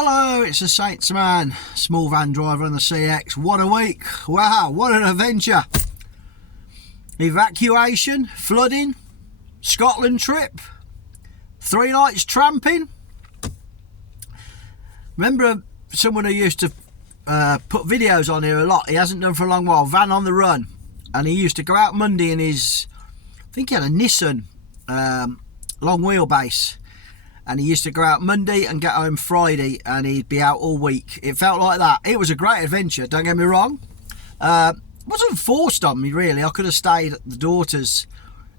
Hello, it's the Saints man, small van driver on the CX. What a week! Wow, what an adventure! Evacuation, flooding, Scotland trip, 3 nights tramping. Remember someone who used to put videos on here a lot? He hasn't done for a long while. Van on the Run, and he used to go out Monday in his, I think he had a Nissan long wheelbase. And he used to go out Monday and get home Friday, and he'd be out all week. It felt like that. It was a great adventure, don't get me wrong. It wasn't forced on me, really. I could have stayed at the daughter's,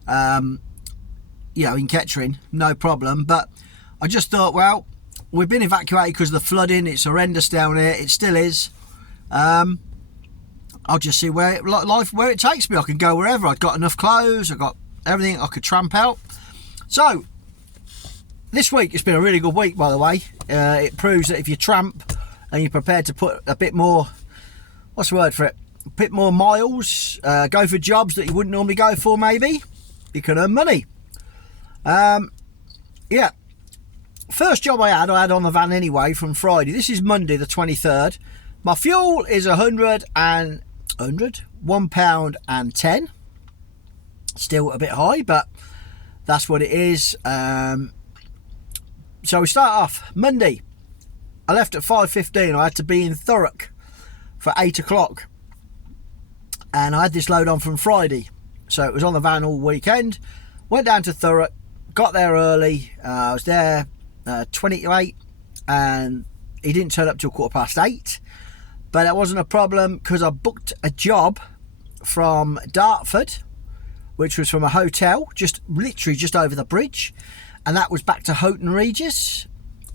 in Kettering, no problem. But I just thought, well, we've been evacuated because of the flooding. It's horrendous down here. It still is. I'll just see where it takes me. I can go wherever. I've got enough clothes. I've got everything I could tramp out. So this week, it's been a really good week, by the way. It proves that if you tramp and you're prepared to put a bit more, what's the word for it? A bit more miles, go for jobs that you wouldn't normally go for, maybe, you can earn money. Yeah. First job I had on the van anyway from Friday. This is Monday the 23rd. My fuel is £1.10. Still a bit high, but that's what it is. So we start off Monday. I left at 5:15. I had to be in Thurrock for 8 o'clock, and I had this load on from Friday, so it was on the van all weekend. Went down to Thurrock, got there early. I was there 20 to 8, and he didn't turn up till 8:15, but that wasn't a problem because I booked a job from Dartford, which was from a hotel literally just over the bridge. And that was back to Houghton Regis,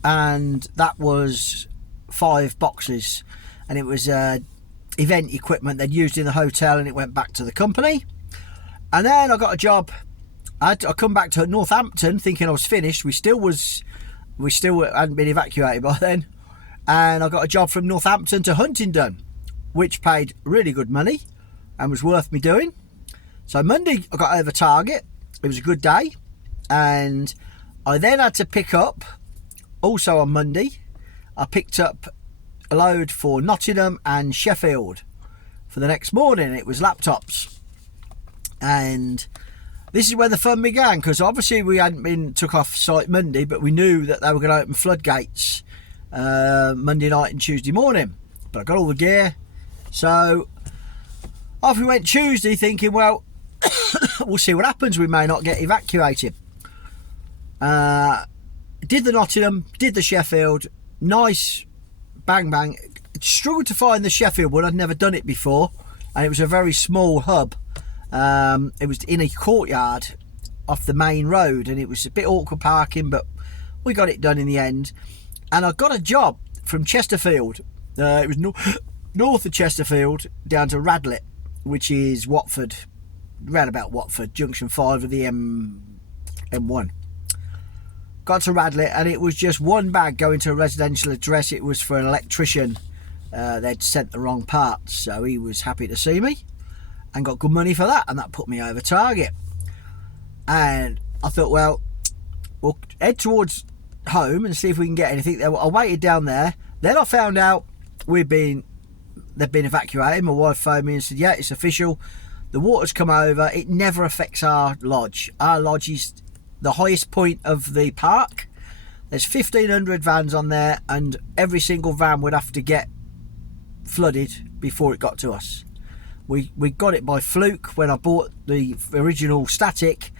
and that was 5 boxes, and it was event equipment they'd used in the hotel, and it went back to the company. And then I got a job. I come back to Northampton thinking I was finished. We still hadn't been evacuated by then, and I got a job from Northampton to Huntingdon, which paid really good money and was worth me doing. So Monday I got over target. It was a good day, and I then had to pick up, also on Monday, I picked up a load for Nottingham and Sheffield for the next morning. It was laptops. And this is where the fun began, because obviously we hadn't been took off site Monday, but we knew that they were going to open floodgates Monday night and Tuesday morning. But I got all the gear. So off we went Tuesday thinking, well, we'll see what happens. We may not get evacuated. Did the Nottingham, did the Sheffield, nice, bang bang. Struggled to find the Sheffield one. I'd never done it before, and it was a very small hub. It was in a courtyard off the main road, and it was a bit awkward parking, but we got it done in the end. And I got a job from Chesterfield. It was north of Chesterfield down to Radlett, which is Watford, round about Watford, junction 5 of the M1. Got to Radlett, and it was just one bag going to a residential address. It was for an electrician. They'd sent the wrong parts, so he was happy to see me and got good money for that, and that put me over target. And I thought, well, we'll head towards home and see if we can get anything. I waited down there. Then I found out they'd been evacuated. My wife phoned me and said, yeah, it's official. The water's come over. It never affects our lodge. Our lodge is the highest point of the park. There's 1,500 vans on there, and every single van would have to get flooded before it got to us. We got it by fluke. When I bought the original static,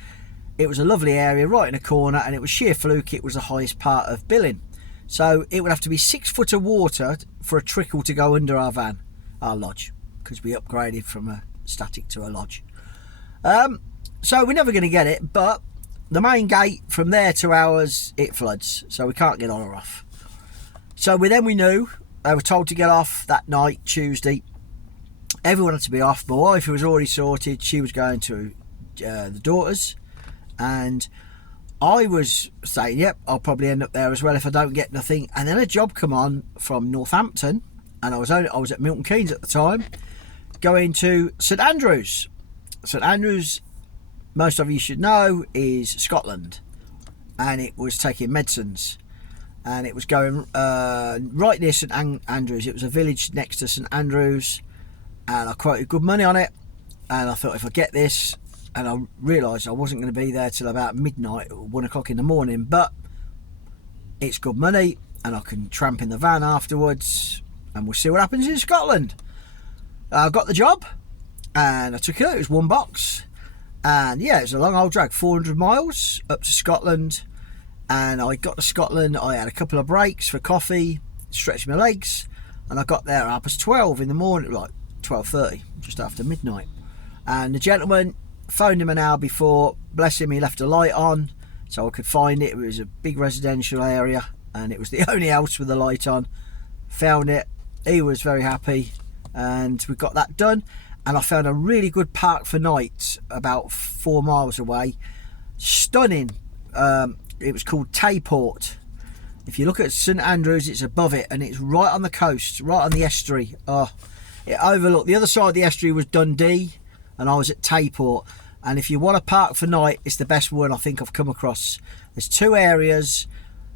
it was a lovely area right in a corner, and it was sheer fluke. It was the highest part of Billing, so it would have to be 6 foot of water for a trickle to go under our van, our lodge, because we upgraded from a static to a lodge. So we're never going to get it, but the main gate from there to ours, it floods, so we can't get on or off. So we knew they were told to get off that night, Tuesday. Everyone had to be off. My wife was already sorted. She was going to the daughter's, and I was saying, yep, I'll probably end up there as well if I don't get nothing. And then a job come on from Northampton, and I was at Milton Keynes at the time, going to St Andrews. St Andrews, most of you should know, is Scotland, and it was taking medicines. and it was going right near St Andrews. It was a village next to St Andrews, and I quoted good money on it, and I thought if I get this, and I realised I wasn't going to be there till about midnight or 1 o'clock in the morning, but it's good money and I can tramp in the van afterwards and we'll see what happens in Scotland. I got the job and I took it. It was one box, and yeah, it was a long old drag, 400 miles up to Scotland. And I got to Scotland, I had a couple of breaks for coffee, stretched my legs, and I got there at 12 in the morning, like 12:30, just after midnight. And the gentleman, phoned him an hour before, bless him, he left a light on so I could find it. It was a big residential area and it was the only house with a light on. Found it, he was very happy, and we got that done. And I found a really good park for night about 4 miles away. Stunning. It was called Tayport. If you look at St Andrews, it's above it and it's right on the coast, right on the estuary. It overlooked, the other side of the estuary was Dundee and I was at Tayport. And if you want a park for night, it's the best one I think I've come across. There's two areas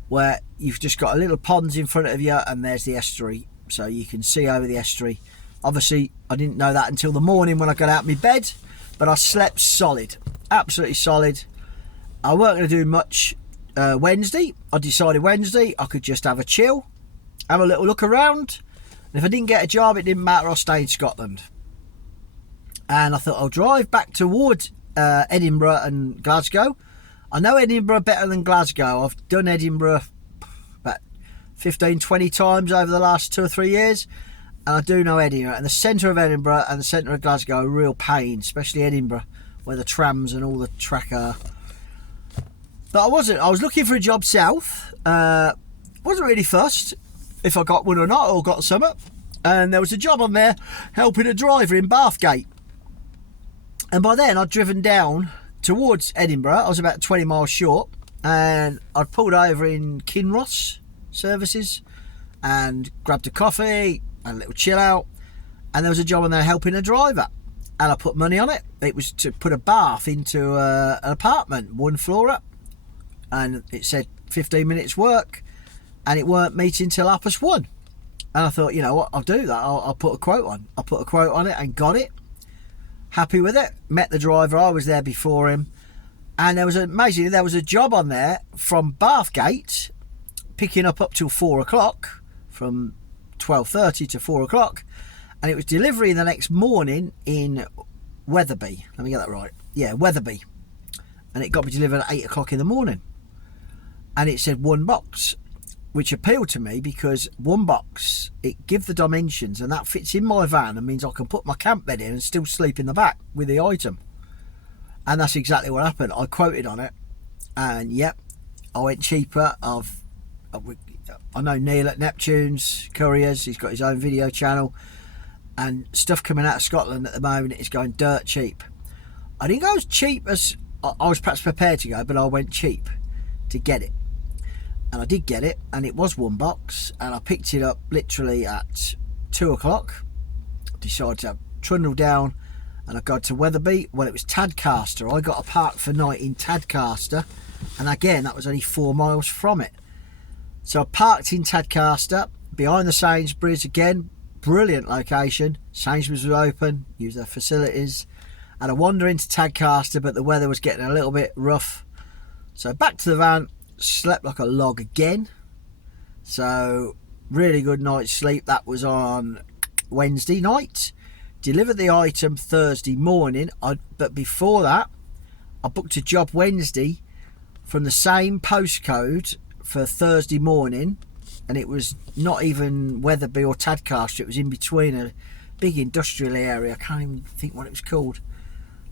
where you've just got a little ponds in front of you and there's the estuary, so you can see over the estuary. Obviously I didn't know that until the morning when I got out of my bed, but I slept solid, absolutely solid. I weren't going to do much Wednesday. I decided Wednesday I could just have a chill, have a little look around, and if I didn't get a job it didn't matter, I'll stay in Scotland. And I thought I'll drive back towards Edinburgh and Glasgow. I know Edinburgh better than Glasgow. I've done Edinburgh about 15-20 times over the last 2 or 3 years, and I do know Edinburgh. And the centre of Edinburgh and the centre of Glasgow are a real pain, especially Edinburgh where the trams and all the track are. But I was looking for a job south. Wasn't really fussed if I got one or not, or got some. And there was a job on there helping a driver in Bathgate. And by then I'd driven down towards Edinburgh. I was about 20 miles short, and I'd pulled over in Kinross services and grabbed a coffee and a little chill out. And there was a job on there helping a driver, and I put money on it. It was to put a bath into an apartment, 1 floor up, and it said 15 minutes work, and it weren't meeting till 1:30. And I thought, you know what, I'll do that. I'll put a quote on. I put a quote on it and got it. Happy with it. Met the driver, I was there before him, and there was a job on there from Bathgate, picking up till 4 o'clock, from 12:30 to 4 o'clock, and it was delivery the next morning in Wetherby. Let me get that right. Yeah, Wetherby. And it got me delivered at 8 o'clock in the morning, and it said 1 box, which appealed to me because 1 box, it gives the dimensions, and that fits in my van and means I can put my camp bed in and still sleep in the back with the item. And that's exactly what happened. I quoted on it, and yep, I went cheaper. I know Neil at Neptune's Couriers, he's got his own video channel, and stuff coming out of Scotland at the moment is going dirt cheap. I didn't go as cheap as I was perhaps prepared to go, but I went cheap to get it. And I did get it, and it was 1 box, and I picked it up literally at 2 o'clock. Decided to trundle down, and I got to Wetherby. Well, it was Tadcaster. I got a park for night in Tadcaster, and again, that was only 4 miles from it. So I parked in Tadcaster, behind the Sainsbury's again. Brilliant location. Sainsbury's was open, used their facilities. And I wandered into Tadcaster, but the weather was getting a little bit rough. So back to the van. Slept like a log again. So really good night's sleep. That was on Wednesday night. Delivered the item Thursday morning, but before that I booked a job Wednesday from the same postcode for Thursday morning, and it was not even Wetherby or Tadcaster. It was in between, a big industrial area. I can't even think what it was called,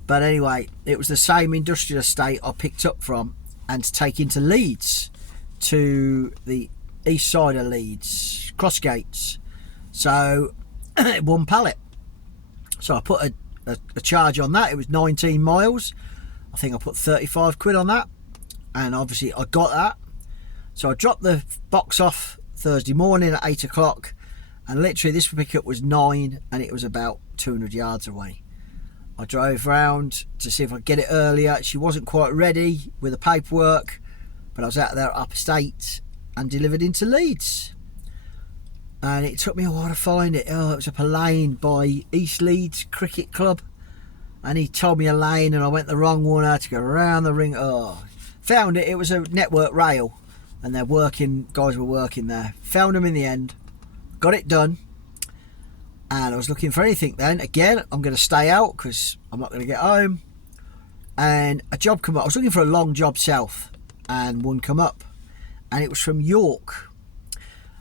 but anyway, it was the same industrial estate I picked up from, and to take into Leeds, to the east side of Leeds, Crossgates. So 1 pallet. So I put a charge on that. It was 19 miles. I think I put 35 quid on that, and obviously I got that. So I dropped the box off Thursday morning at 8 o'clock, and literally this pickup was 9, and it was about 200 yards away. I drove round to see if I could get it earlier. She wasn't quite ready with the paperwork, but I was out there at 8:30, and delivered into Leeds. And it took me a while to find it. Oh, it was up a lane by East Leeds Cricket Club. And he told me a lane and I went the wrong one. I had to go around the ring. Oh, found it. It was a network rail. And guys were working there. Found them in the end. Got it done. And I was looking for anything then. Again, I'm going to stay out because I'm not going to get home. And a job come up. I was looking for a long job south. And one come up. And it was from York,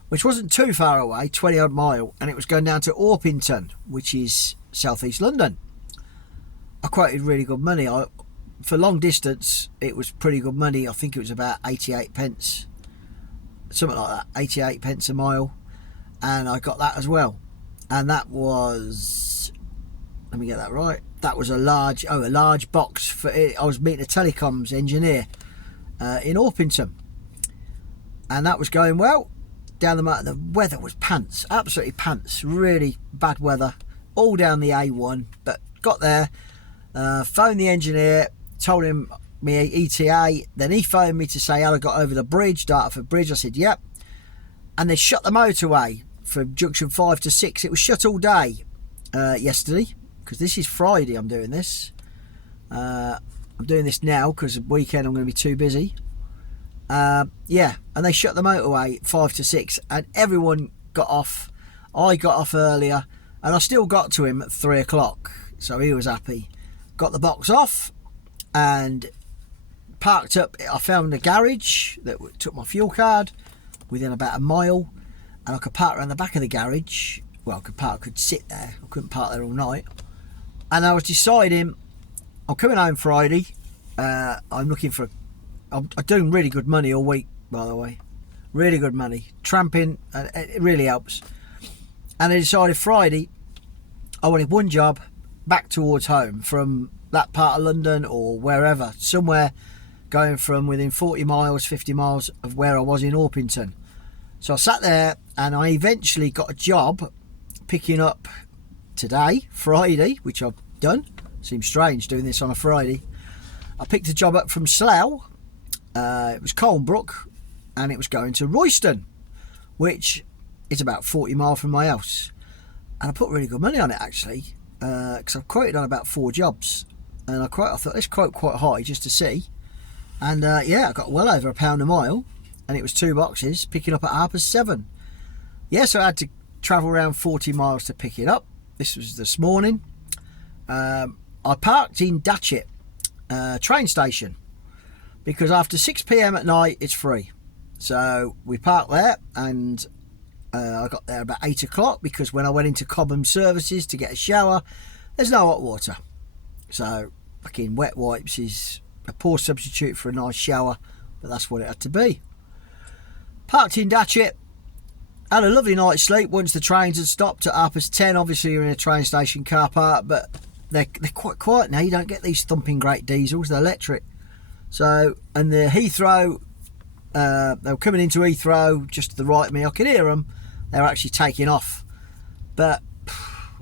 which wasn't too far away, 20 odd mile. And it was going down to Orpington, which is southeast London. I quoted really good money. For long distance, it was pretty good money. I think it was about 88 pence. Something like that, 88 pence a mile. And I got that as well. And that was, let me get that right. That was a large box for it. I was meeting a telecoms engineer in Orpington. And that was going well. Down the mountain, the weather was pants, absolutely pants. Really bad weather, all down the A1. But got there, phoned the engineer, told him my ETA. Then he phoned me to say I got over the bridge, Dartford Bridge. I said yep. And they shut the motorway from junction 5 to 6. It was shut all day yesterday, because this is Friday. I'm doing this. I'm doing this now because the weekend I'm going to be too busy. Yeah, and they shut the motorway 5 to 6 and everyone got off. I got off earlier and I still got to him at 3 o'clock, so he was happy. Got the box off and parked up. I found a garage that took my fuel card within about a mile, and I could park around the back of the garage. Well, I could sit there. I couldn't park there all night. And I was deciding, I'm coming home Friday. I'm looking for I'm doing really good money all week, by the way. Really good money. Tramping, it really helps. And I decided Friday I wanted one job back towards home from that part of London or wherever. Somewhere going from within 40 miles, 50 miles of where I was in Orpington. So I sat there and I eventually got a job picking up today, Friday, which I've done. Seems strange doing this on a Friday. I picked a job up from Slough. It was Colnbrook, and it was going to Royston, which is about 40 miles from my house. And I put really good money on it actually, because I've quoted on about 4 jobs, and I thought let's quote quite high just to see. And yeah, I got well over £1 a mile, and it was 2 boxes picking up at 7:30. Yeah, so I had to travel around 40 miles to pick it up. This was this morning. I parked in Datchet train station, because after 6 p.m. at night it's free. So we parked there, and I got there about 8 o'clock, because when I went into Cobham Services to get a shower, there's no hot water. So fucking wet wipes is a poor substitute for a nice shower, but that's what it had to be. Parked in Datchet, had a lovely night's sleep once the trains had stopped at 10:30. Obviously you're in a train station car park, but they're quite quiet now. You don't get these thumping great diesels, they're electric. So, and the Heathrow, they were coming into Heathrow just to the right of me. I could hear them. They were actually taking off. But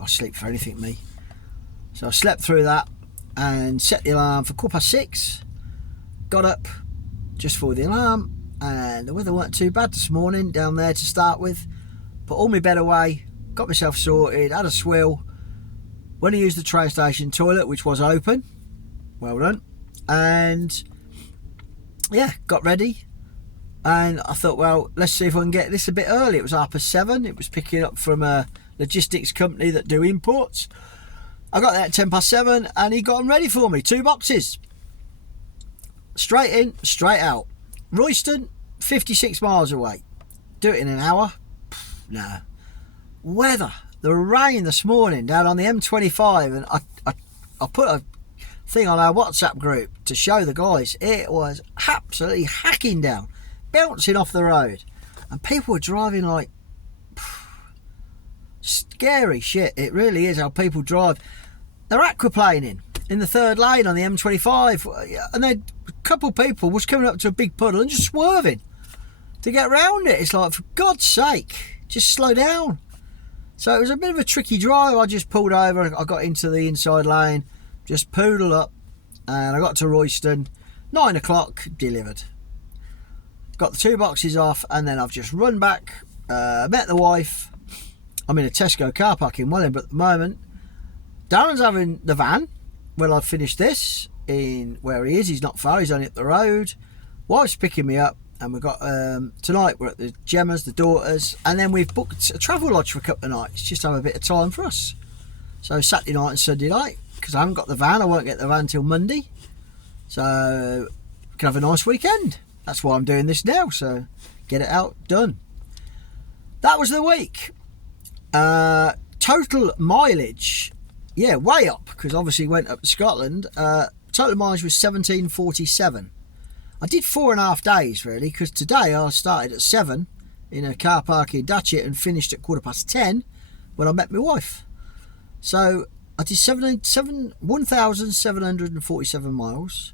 I sleep for anything, me. So I slept through that and set the alarm for 6:15. Got up just for the alarm, and the weather weren't too bad this morning down there to start with. Put all my bed away, got myself sorted, had a swill. When I used the train station toilet, which was open, well done, and yeah, got ready. And I thought, well, let's see if I can get this a bit early. It was 7:30. It was picking up from a logistics company that do imports. I got there at 7:10, and he got them ready for me. 2 boxes. Straight in, straight out. Royston, 56 miles away. Do it in an hour? No. Weather. The rain this morning down on the M25, and I put a thing on our WhatsApp group to show the guys. It was absolutely hacking down, bouncing off the road, and people were driving like scary shit. It really is how people drive. They're aquaplaning in the 3rd lane on the M25, and a couple of people was coming up to a big puddle and just swerving to get around it. It's like, for God's sake, just slow down. So it was a bit of a tricky drive. I just pulled over, I got into the inside lane, just poodled up, and I got to Royston, 9 o'clock, delivered. got the 2 boxes off, and then I've just run back, met the wife. I'm in a Tesco car park in Wellingborough at the moment. Darren's having the van when I've finished this in where he is. He's not far, he's only up the road. Wife's picking me up, and we've got tonight we're at the Gemmas, the daughters, and then we've booked a travel lodge for a couple of nights just to have a bit of time for us. So Saturday night and Sunday night, because I haven't got the van, I won't get the van till Monday, so we can have a nice weekend. That's why I'm doing this now, so get it out, done. That was the week. Total mileage, yeah, way up, because obviously went up to Scotland. Total mileage was 1747. I did 4.5 days really, because today I started at 7 in a car park in Datchet and finished at 10:15 when I met my wife. So I did 1,747 miles.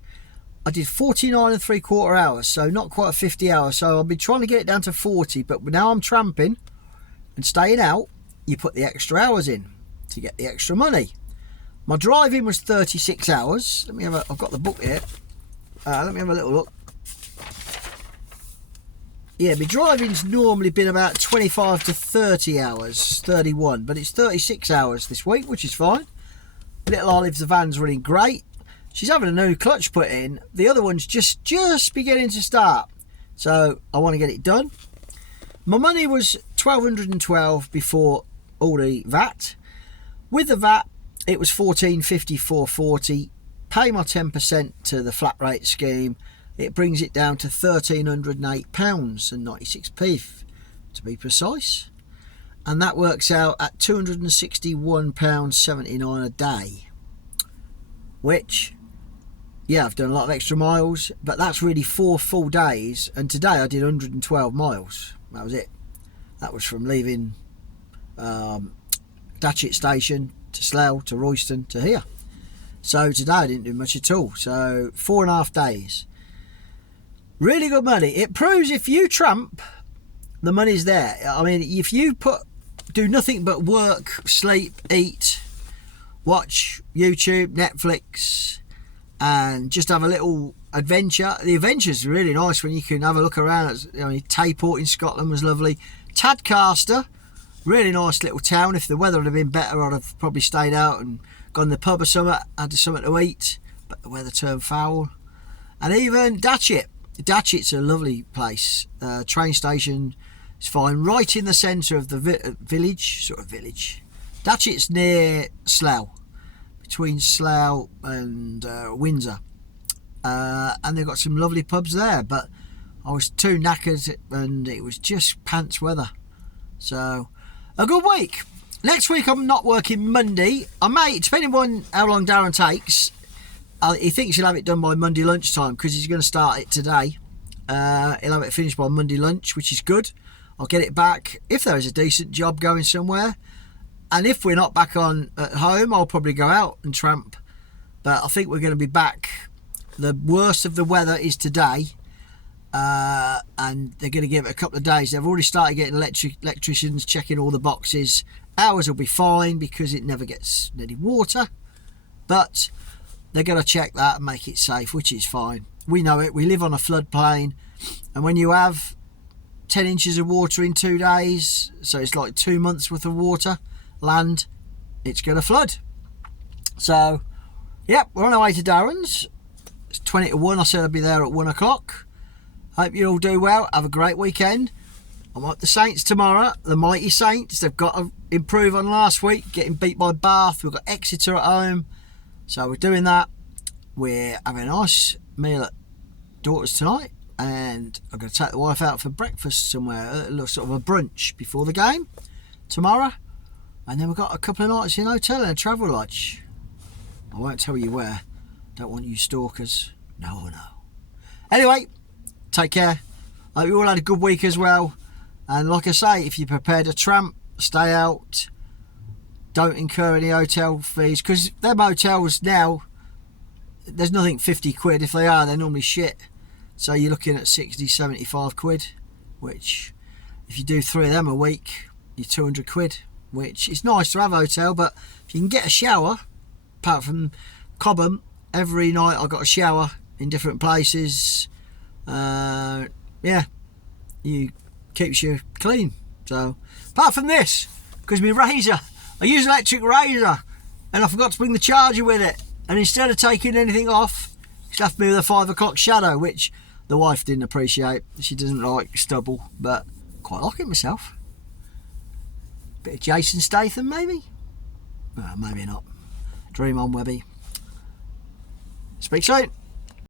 I did 49.75 hours, so not quite 50 hours. So I've been trying to get it down to 40, but now I'm tramping and staying out. You put the extra hours in to get the extra money. My driving was 36 hours. Let me have I've got the book here. Let me have a little look. Yeah, my driving's normally been about 25 to 30 hours, 31, but it's 36 hours this week, which is fine. Little Olive's, the van's running great. She's having a new clutch put in. The other one's just beginning to start, so I want to get it done. My money was 1,212 before all the VAT. With the VAT, it was 1454.40. Pay my 10% to the flat rate scheme. It brings it down to £1,308.96 to be precise, and that works out at £261.79 a day, which, yeah, I've done a lot of extra miles, but that's really 4 full days, and today I did 112 miles. That was it. That was from leaving Datchet station to Slough to Royston to here. So today I didn't do much at all, so 4.5 days. Really good money. It proves if you tramp, the money's there. I mean, if you do nothing but work, sleep, eat, watch YouTube, Netflix, and just have a little adventure. The adventure's really nice when you can have a look around. Tayport in Scotland was lovely. Tadcaster, really nice little town. If the weather had been better, I'd have probably stayed out and gone to the pub or something, had something to eat, but the weather turned foul. And even Datchet. Datchet's a lovely place. Train station is fine, right in the centre of the village. Datchet's near Slough, between Slough and Windsor, and they've got some lovely pubs there, but I was too knackered and it was just pants weather. So a good week. Next week I'm not working Monday. I may, depending on how long Darren takes. He thinks he'll have it done by Monday lunchtime because he's going to start it today. He'll have it finished by Monday lunch, which is good. I'll get it back if there is a decent job going somewhere. And if we're not back on at home, I'll probably go out and tramp. But I think we're going to be back. The worst of the weather is today. And they're going to give it a couple of days. They've already started getting electricians checking all the boxes. Ours will be fine because it never gets any water. But they're going to check that and make it safe, which is fine. We know it. We live on a floodplain, and when you have 10 inches of water in 2 days, so it's like 2 months worth of water, land, it's going to flood. So, yep, we're on our way to Darren's. It's 20 to 1. I said I'd be there at 1 o'clock. Hope you all do well. Have a great weekend. I'm at the Saints tomorrow, the mighty Saints. They've got to improve on last week, getting beat by Bath. We've got Exeter at home. So we're doing that. We're having a nice meal at Daughter's tonight, and I'm going to take the wife out for breakfast somewhere, a little sort of a brunch before the game tomorrow. And then we've got a couple of nights in a hotel and a travel lodge. I won't tell you where. Don't want you stalkers. No. Anyway, take care. Hope you all had a good week as well. And like I say, if you're prepared to tramp, stay out. Don't incur any hotel fees, because them hotels now, there's nothing 50 quid. If they are, they're normally shit. So you're looking at 60, 75 quid, which if you do 3 of them a week, you're 200 quid, which is nice to have a hotel. But if you can get a shower, apart from Cobham, every night I got a shower in different places. yeah, you keeps you clean. So apart from this, because my razor, I use an electric razor and I forgot to bring the charger with it, and instead of taking anything off, it's left me with a 5 o'clock shadow, which the wife didn't appreciate. She doesn't like stubble, but quite like it myself. Bit of Jason Statham maybe? Maybe not. Dream on, Webby. Speak soon.